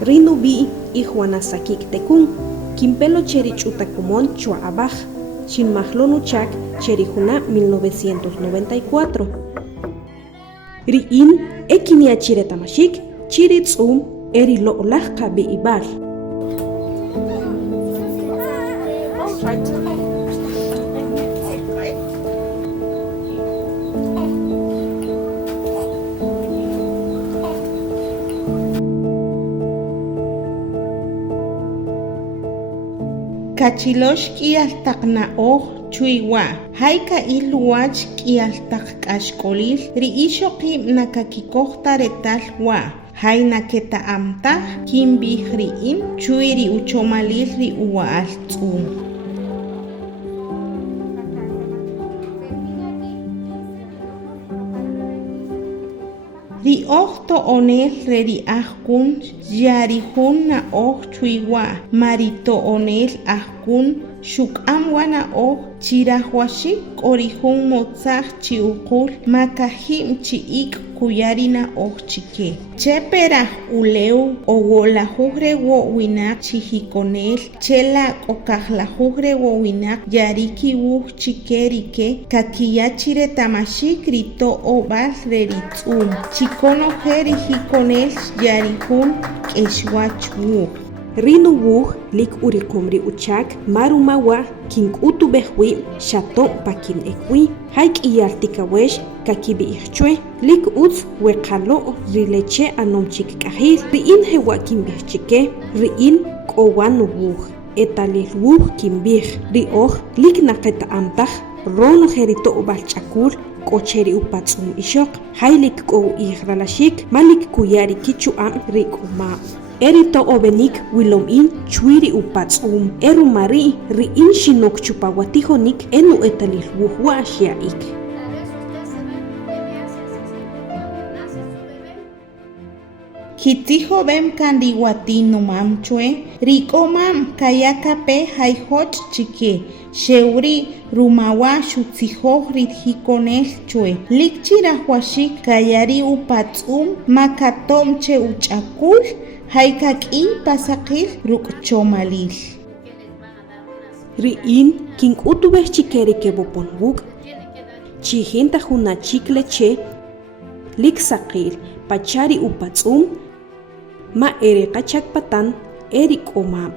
Rinubi y Juana Sakik Tekun, Kimpelo Cheri Chutakumon Chua Abaj, Chinmajlonuchak Cherihuna 1994. Riin Ekinia Chiretamashik, Chiritsum Eri Loolajka Bi Ibal. Kachilosh kialtaqna'oj chuywa hayka iluwach kialtaqk'axk'olil ri'ixoqi nakakikojta retalwa hayna keta'amtaj kinb'ij ri'in chuy ri'uchomalil ri'uwa'al tz'um. Ri'oj to'onel re ri'ajkun yarihun na'oj chuywa marito'onel ajkun xuk'amwa na'oj chirajwaxik k'orijun motzaj chi'uqul makajim chi'ik kuyari na'oj chike. Cheperaj ulew owo'lajuj re wo'winaq chijikonel chela k'okajlajuj re wo'winaq yari kiwuj chike rike kakiyachi retamashik rito'ob'al re ritz'um chikonoje rijikonel yarihun k'exwach wuj. Rinu wuj lik uriqumri uchak marumawa kink'utu behwi shato pakin ekwi haik iyaltikawesh kakibi ihchwe lik utz weqalo rileche anomchik k'ajil ri'in jewa kinbij chike ri'in k'owan wuj etalil wuj kinbij ri'oj lik naqeta'amtaj ron jerito'b'al ch'akul k'ocheri upatz'um ixoq haylik k'ow ijralaxik malik kuyari kichu'am rik'uma Erito obenik wilom'in chwiri upatz'um eru mari ri'in xinok chupawatijonik enu etalil wujwa xia'ik. Kitijobem kandiwatino mamchwe rik'omam kayakape hayjoch chike xewri rumawa xutzijoj rijikonel chwe lik chirajwaxik kayari upatz'um makatom che uch'akul haykak'i pasaqil ruk'chomalil. Ri'in kink'utubej chikeri kebopon wuk chijinta junachik leche lik saqil pachari upatz'um ma eri qachak patan eri k'omam